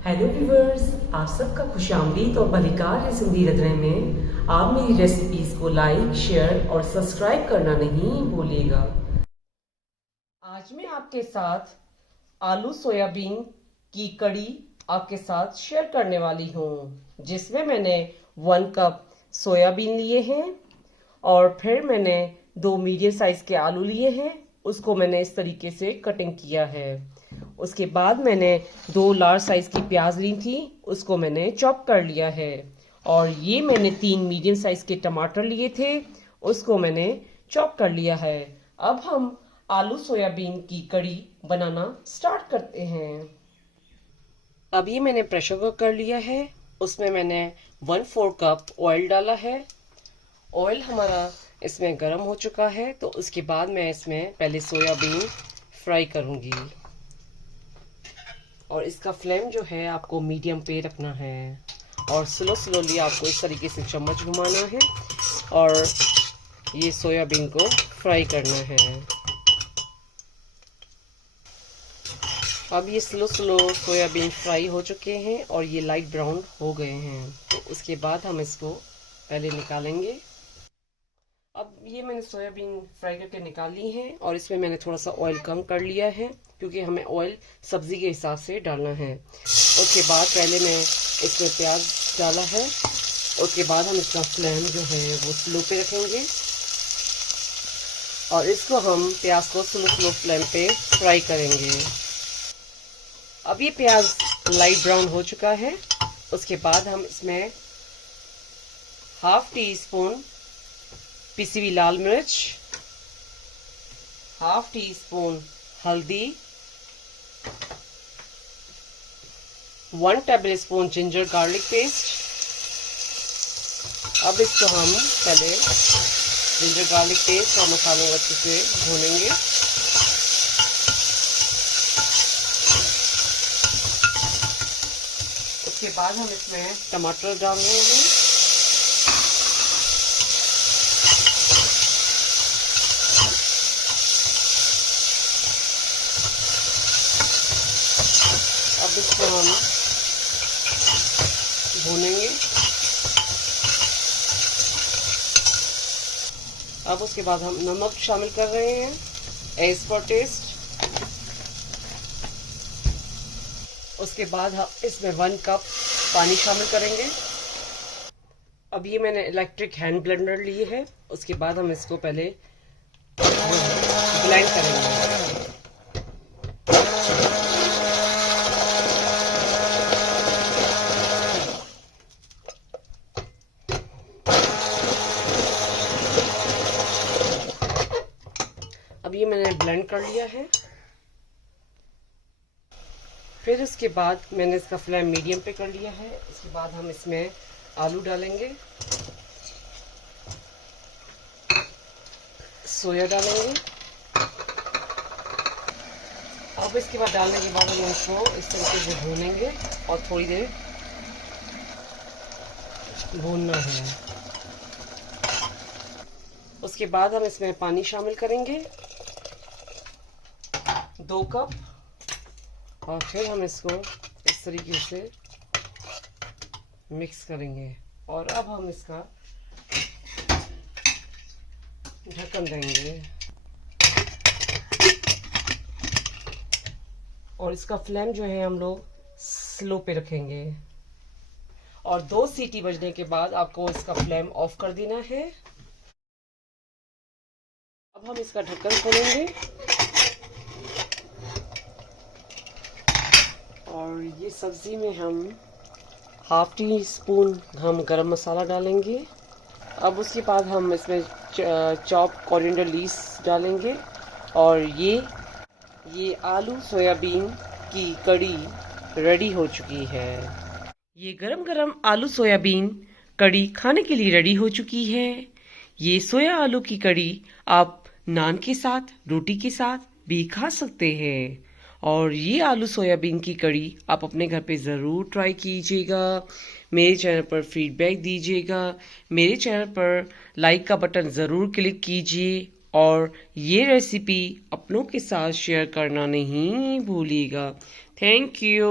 Hello viewers, आप सबका खुशामदीद और बलिकार है जिंदगी रंधने में। आप मेरी रेसिपीज को लाइक, शेयर और सब्सक्राइब करना नहीं भूलिएगा। आज मैं आपके साथ आलू सोयाबीन की कड़ी आपके साथ शेयर करने वाली हूँ, जिसमें मैंने 1 कप सोयाबीन लिए हैं और फिर मैंने 2 मीडियम साइज के आलू लिए हैं। उसको मैंने इस तरीके से कटिंग किया है। उसके बाद मैंने 2 लार्ज साइज की प्याज ली थी, उसको मैंने चॉप कर लिया है। और ये मैंने 3 मीडियम साइज के टमाटर लिए थे, उसको मैंने चॉप कर लिया है। अब हम आलू सोयाबीन की कड़ी बनाना स्टार्ट करते हैं। अब ये मैंने प्रेशर कुक कर लिया है, उसमें मैंने 1/4 कप ऑयल डाला है। ऑयल हमारा इसमें गर्म हो चुका है, तो उसके बाद मैं इसमें पहले सोयाबीन फ्राई करूंगी। और इसका फ्लेम जो है आपको मीडियम पे रखना है और स्लोली आपको इस तरीके से चम्मच घुमाना है और ये सोयाबीन को फ्राई करना है। अब ये स्लो सोयाबीन फ्राई हो चुके हैं और ये लाइट ब्राउन हो गए हैं, तो उसके बाद हम इसको पहले निकालेंगे। अब ये मैंने सोयाबीन फ्राई करके निकाली है और इसमें मैंने थोड़ा सा ऑयल कम कर लिया है, क्योंकि हमें ऑयल सब्जी के हिसाब से डालना है। उसके बाद पहले मैं इसमें प्याज डाला है, उसके बाद हम इसका फ्लेम जो है वो स्लो पे रखेंगे और इसको हम प्याज को स्लो फ्लेम पे फ्राई करेंगे। अब ये प्याज लाइट ब्राउन हो चुका है। उसके बाद हम इसमें 1/2 टीस्पून पिसी हुई लाल मिर्च, 1/2 टीस्पून हल्दी, 1 टेबलस्पून जिंजर गार्लिक पेस्ट। अब इसको हम पहले जिंजर गार्लिक पेस्ट और मसालों को अच्छे से भूनेंगे। उसके बाद हम इसमें टमाटर डाल रहे हैं। अब इसको हम भूनेंगे। अब उसके बाद हम नमक शामिल कर रहे हैं एज पर टेस्ट। उसके बाद हम इसमें 1 कप पानी शामिल करेंगे। अब ये मैंने इलेक्ट्रिक हैंड ब्लेंडर ली है, उसके बाद हम इसको पहले ब्लेंड करेंगे। अब ये मैंने ब्लेंड कर लिया है। फिर उसके बाद मैंने इसका फ्लेम मीडियम पे कर लिया है। इसके बाद हम इसमें आलू डालेंगे, सोया डालेंगे। अब इसके बाद डालने के बाद हम इसको इस तरीके से भूनेंगे और थोड़ी देर भूनना है। उसके बाद हम इसमें पानी शामिल करेंगे 2 कप, और फिर हम इसको इस तरीके से मिक्स करेंगे और अब हम इसका ढक्कन देंगे और इसका फ्लेम जो है हम लोग स्लो पे रखेंगे और 2 सीटी बजने के बाद आपको इसका फ्लेम ऑफ कर देना है। अब हम इसका ढक्कन खोलेंगे और ये सब्जी में हम 1/2 टीस्पून हम गरम मसाला डालेंगे। अब उसके बाद हम इसमें चॉप कोरिएंडर लीव्स डालेंगे और ये आलू सोयाबीन की कड़ी रेडी हो चुकी है। ये गरम गरम आलू सोयाबीन कड़ी खाने के लिए रेडी हो चुकी है। ये सोया आलू की कड़ी आप नान के साथ, रोटी के साथ भी खा सकते हैं। और ये आलू सोयाबीन की कड़ी आप अपने घर पे ज़रूर ट्राई कीजिएगा। मेरे चैनल पर फीडबैक दीजिएगा। मेरे चैनल पर लाइक का बटन ज़रूर क्लिक कीजिए और ये रेसिपी अपनों के साथ शेयर करना नहीं भूलिएगा। Thank you.